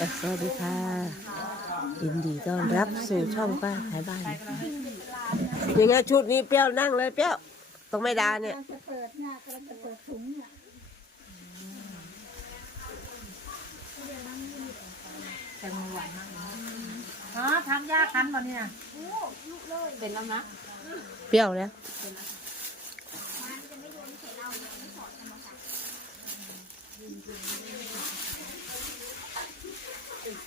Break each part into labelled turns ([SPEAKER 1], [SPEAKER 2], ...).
[SPEAKER 1] อะสวัสดีค่ะยินดีต้อนรับสู่ช่องป้าขายบ้านยังไงชุดนี้เปรี้ยวนั่งเลยเปรี้ยวตรงไม่ดาเนี่ย
[SPEAKER 2] จะเปิดเนี่ยกำลังจะเปิดถุงเนี่ย
[SPEAKER 3] แตงโมหวานมากอ๋อทำยากคันบ่เนี่ยเป็นแล้วนะ
[SPEAKER 1] เปรี้ยวแล้ว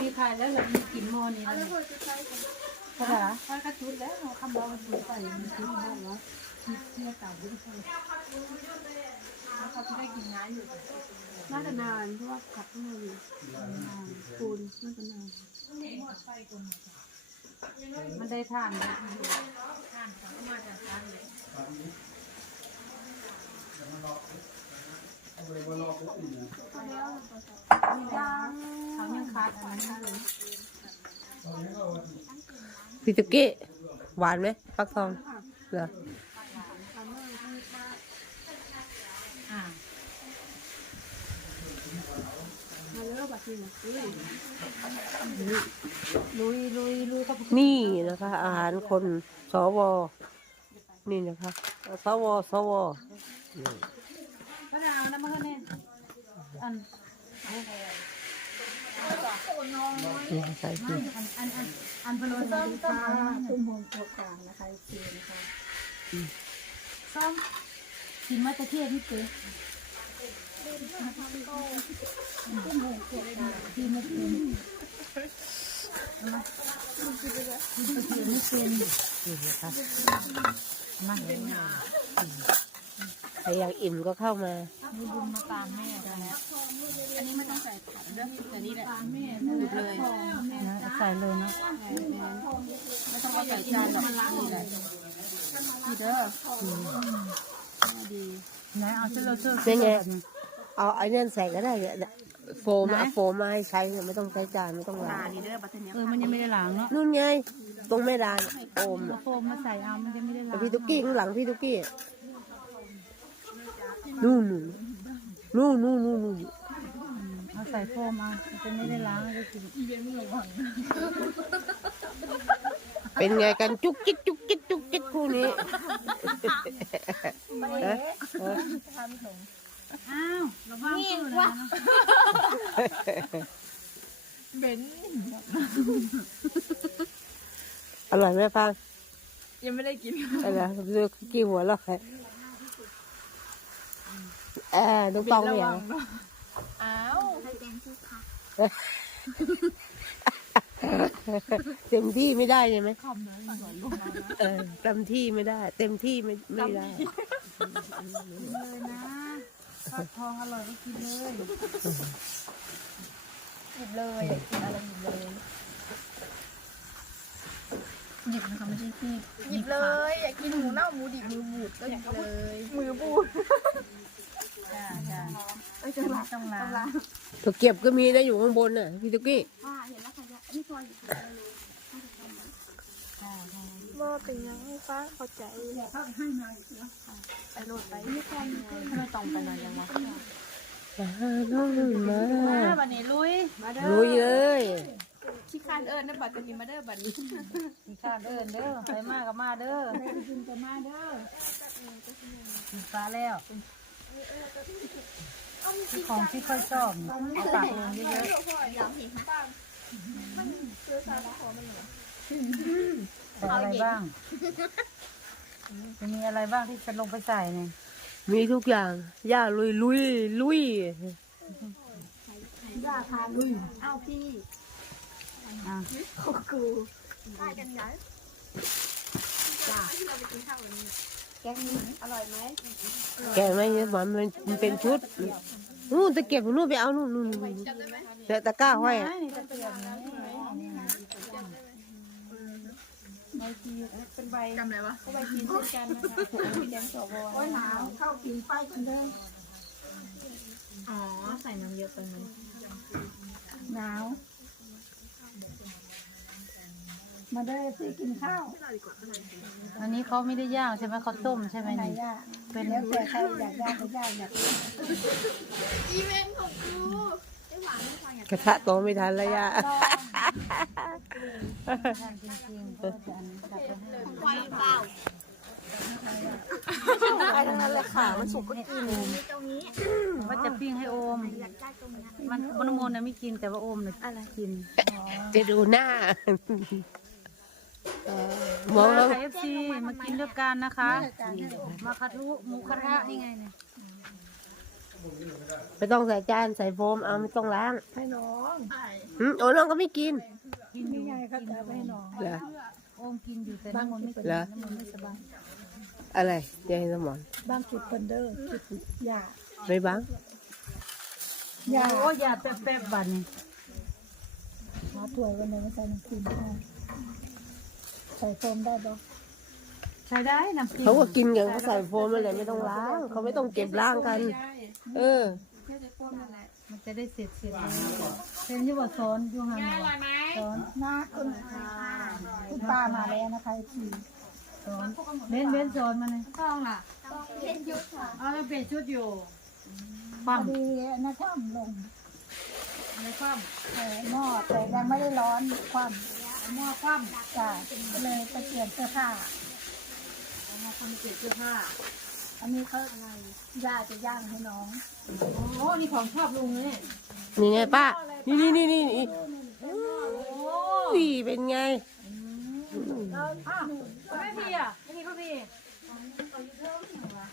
[SPEAKER 3] มีใครแล้วเรามีกลิ่นม้อนี้แล้วภาษาถ้ากระชุดแล้วคำบอกกระชุดไปมันชุดบ้างแล้วเที่ยวเก่าด้วยแล้วเขาจะได้กินน้ำอยู่
[SPEAKER 2] น่าจะนานเพราะว่าขับเข้ามาอยู่ปูนน่าจะนาน
[SPEAKER 3] มันได้ทานเขายังขาดอันนั้นเลย
[SPEAKER 1] พี่ตุกกี้หวานไหมฟักทองเหรอ
[SPEAKER 2] นี่นะ
[SPEAKER 1] คะ อาหารคนสวนี่นะคะสวสว
[SPEAKER 3] เอาน้ำมันเนี่ยอัน
[SPEAKER 1] ใส่ที่
[SPEAKER 3] อันอันอันอันพะโล้
[SPEAKER 2] ต้
[SPEAKER 3] ส้
[SPEAKER 2] มต้มค่ะตุ้มโฮมตัวกลางนะคะเสีนะคะ
[SPEAKER 3] ส้มกินมะตะเคียนนี่เจ๊กินมะเขือมากินมะเขือไม่เป็น
[SPEAKER 1] นี่นะคะ
[SPEAKER 3] มาเห็น
[SPEAKER 1] ใครอยากอิ่มก็เข้ามา
[SPEAKER 3] มีบุญมาตามแม่กันอันนี้ไม่ต้องใส่ผักเรื่องแต่นี่แหละตามแม่เลยใส่เลยนะไม่ต้องเอาใส่จานหรอกนี่แหละดีเด้อดีไหนเอาเสื้อเสื้อ
[SPEAKER 1] เป็นไงเอาไอ้นั่นใส่ก็ได้เนี่ยโฟมอาโฟมมาให้ใช้เนี่ยไม่ต้องใช้จานไม่ต้องล้าง
[SPEAKER 3] เออมันยังไม่ได้ล้างเนาะ
[SPEAKER 1] นู่นไงตรงแม่ดานโฟม
[SPEAKER 3] โฟมมาใส่เอามันยังไม่ได้ล้าง
[SPEAKER 1] พี่ตุ๊กกี้ข้างหลังพี่ตุ๊กกี้ นู่นนู่นนู่นนู่นนู่นนู่น
[SPEAKER 3] เอาใส่โฟมเอามันจะไม่ได้ล้างก็กิน
[SPEAKER 1] เป็นไงกันจุกจิกจุกจิกจุกจิกคู่นี้เอ๊ะเอ๊ะ
[SPEAKER 3] อ้าวระวังตัวนะ
[SPEAKER 1] อร่อยไหมฟัง
[SPEAKER 4] ยังไม่ได้กิน
[SPEAKER 1] อะไรดูกี่หัวเราะ เออลูกตองไม่อย่าง
[SPEAKER 4] อ้าว
[SPEAKER 1] เต็มที่ไม่ได้ใช่ไหมเออเต็มที่ไม่ได้ เต็มที่ไม่ไม่ได้
[SPEAKER 3] เลยนะทอดทองอร่อยก็กินเลย
[SPEAKER 4] หยิบเลยอยากกินอะไรหยิบเลยหยิบนะคะไม่ใช่พี่หยิบเลย อยากกินหมูเน่าหมูดิบมือบูดก็หยิบเลย มือบูด
[SPEAKER 3] จ้าจ้า
[SPEAKER 4] เอ้ยจะล้าง
[SPEAKER 3] ต้องล้าง
[SPEAKER 1] ตัวเก็บก็มีนะอยู่ข้างบนน่ะพี่ตุ๊กกี้
[SPEAKER 2] อ่าเห็นแล้วค่ะเนี่ยอันนี้พออยู่
[SPEAKER 3] จ้าจ้า
[SPEAKER 4] ว่าเป็นยังฟ้าเข้าใจไปโหลดไปไม่ใช่ไม่ต้องไปนานยังวะ
[SPEAKER 1] มาน้องมา
[SPEAKER 3] มาบันนี้ลุยมาเด้อ
[SPEAKER 1] ลุยเลย
[SPEAKER 4] ขี้คานเอิญนะบัตรนี้มาเด้อบัตรนี้
[SPEAKER 3] มีข้าวเดินเด้อไปมากับมาเด้อ
[SPEAKER 2] กินจะมาเด้อ
[SPEAKER 3] กินปลาแล้ว ของที่ค่อยชอบเอาปากลงเยอะๆใส่อะไรบ้าง จะมีอะไรบ้างที่จะลงไปใส่เนี่ย
[SPEAKER 1] มีทุกอย่างย่าลุยลุยลุย
[SPEAKER 2] ย่าพาลุยเอ้าพี่
[SPEAKER 3] อะ
[SPEAKER 2] โอ้กู
[SPEAKER 4] ได้กันยัน
[SPEAKER 2] แกงนี้อร่อยไหม
[SPEAKER 1] แกะไหมเนี่ยมันมันเป็นชุดนู่นตะเกียบของนู่นไปเอานู่นนู่นนู่น
[SPEAKER 4] จำได้ไหม
[SPEAKER 1] เหลือตะกร้าห้อยอะ
[SPEAKER 2] นี่จะเปลี่ยนนะใบทีเป็นใบ
[SPEAKER 4] จำเลยวะ
[SPEAKER 2] ใบทีเช่นกันนะคะแกงสวโอ้ยหนาวเข้ากินไปกันเด้อ
[SPEAKER 4] อ๋อ ใส่น้ำเยอะไปไหม
[SPEAKER 2] หนาว มาได้สิกินข้าว
[SPEAKER 3] อันนี้เขาไม่ได้ย่างใช่ไหมเขาต้มใช่ไหม
[SPEAKER 2] ไหน
[SPEAKER 3] นี่
[SPEAKER 2] ย่าเป็น แล้วแต่ใครอยากย่างก็ย่างอยาก
[SPEAKER 4] อีเวนต์ของครูไอ้หวานไม่ฟังอย่าง
[SPEAKER 1] กระทะโตไม่ทันแล้วย่า
[SPEAKER 3] ทานจริงๆเปิดอันนี้กลับไปให้
[SPEAKER 4] ไวเปล่า
[SPEAKER 1] ไอ้ทั้งนั้นเลยค่ะ มันสุกก็กิน
[SPEAKER 4] ตรงนี้
[SPEAKER 3] ว่าจะปิ้งให้โอม
[SPEAKER 4] อยากได้ตรงนี้
[SPEAKER 3] มันบนโมนน่ะไม่กินแต่ว่าโอมน่ะกิน
[SPEAKER 1] จะดูหน้า มองแล้ว
[SPEAKER 3] เอฟซีมากินด้วยกันนะคะ มาคาทุหมูกระทะนี่ไงเนี่ย
[SPEAKER 1] ไม่ต้องใส่จานใส่โฟมเอาไม่ต้องล้าง
[SPEAKER 2] ให้น้อง
[SPEAKER 1] หืมโอ้น้องก็ไม่กิน
[SPEAKER 3] กินอยู่
[SPEAKER 2] นี่ไงเขาจะไปให้น้อง
[SPEAKER 1] เหรอ
[SPEAKER 3] โอมกินอยู่แต่น้ำมันไม่กิน
[SPEAKER 1] เหรอ
[SPEAKER 3] น้ำมันไม่สบาย
[SPEAKER 1] อะไรยายสมอน
[SPEAKER 2] บ้างจุดเพิ่นเด้อจุดยา
[SPEAKER 1] ไม่บ้าง
[SPEAKER 2] ยา
[SPEAKER 3] โอ้ยอย่าแป๊บๆบัดนี่
[SPEAKER 2] หาถ้วยวันไหนมาใส่น้ำกินให้ ใส่โฟมได้บ่
[SPEAKER 3] ใช้ได้น้ำจิ้ม
[SPEAKER 1] เขาก็กินกันเขาใส่โฟมอะไรไม่ต้องล้าง เขาไม่ต้องเก็บล้างกัน เออ
[SPEAKER 3] มันจะได้เสร็จเสร็จเลยเป็นอยี่บ่สอนอยู่ห่างสอน
[SPEAKER 2] หน้าคุณคุณป้ามาแล้วนะคะที
[SPEAKER 3] สอนเบ้นเบ้นสอนมาเลย
[SPEAKER 2] ต้องล่ะ
[SPEAKER 4] เช่นยุทธค่ะ
[SPEAKER 3] เอาแล้วเปลี่ยนชุดอยู่
[SPEAKER 2] พอดีนะคว่ำลง
[SPEAKER 3] อะไรคว่
[SPEAKER 2] เออหม้อแต่ยังไม่ได้ร้อนคว่ำ
[SPEAKER 3] ห ม้อคว่ำ
[SPEAKER 2] จ้ะเลยไปเปลี่ยนเสื้อผ้าำ
[SPEAKER 3] มาคนเก็บเสื้อผ้า
[SPEAKER 2] อันนี้เขาย่าจะย่างให้น้อง
[SPEAKER 3] โอ้นี่ของชอบลุงเนี่ย
[SPEAKER 1] นี่ไงป้า นี่นี่นี่นี่นี่
[SPEAKER 3] โอ้
[SPEAKER 1] อุ้ยเป็นไง
[SPEAKER 3] อ้าวไม่พี่อะไม่พี่ก็พี่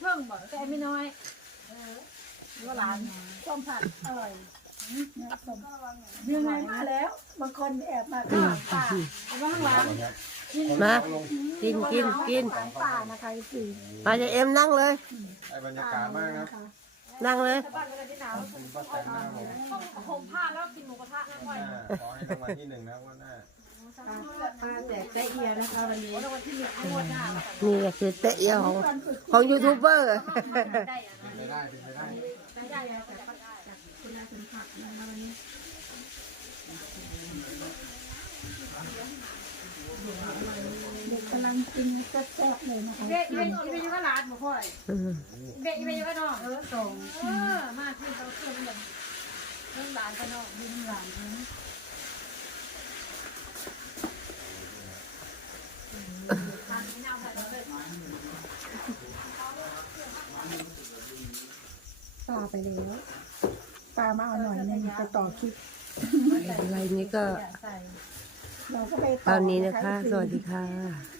[SPEAKER 3] เพิ่งบอกแต่ไม่น้อย
[SPEAKER 2] ก็ร้านส้มผัดอร่อยเนี่ ยส้มยังไงมาแล้วบางคนแอบมาข้างป่า
[SPEAKER 3] เอามาข้างหลัง
[SPEAKER 1] มากินกินกิน
[SPEAKER 2] ข้างป่านะคะสี่
[SPEAKER 1] มาจะเอ็มนั่งเลย
[SPEAKER 5] ได้บรรยากาศมากนะ
[SPEAKER 1] นั่งเลย
[SPEAKER 5] คุณป้าแตนหน้าผม
[SPEAKER 3] ผมผ้าแล้วกินหมูกระทะนั่นไว้
[SPEAKER 5] หน้าขอให้รางวัลที่หนึ่งนะงวันหน้า
[SPEAKER 1] นี่ก็คือเตะเอียของของยูทูบเบอร์
[SPEAKER 5] เป็นไปได้เป็นไปได้
[SPEAKER 2] เด็กกำลังกินแซ่บๆเลยนะคะ
[SPEAKER 3] เบะเบะเบะอยู่กับหลานบ่พ่อย
[SPEAKER 1] อืม
[SPEAKER 3] เบะเบะอยู่กับน้องเออส่งเออมาที่เขาเพื่อนแบบเรื่องหลานกับน้องมีหลานเขา
[SPEAKER 2] ป่าไปแล้วป่ามาเอาหน่อยนึงจะต่อคลิป
[SPEAKER 1] อะไรนี้ก็
[SPEAKER 3] ใส่
[SPEAKER 2] เราก็ไป
[SPEAKER 1] ตอนนี้นะคะ สวัสดีค่ะ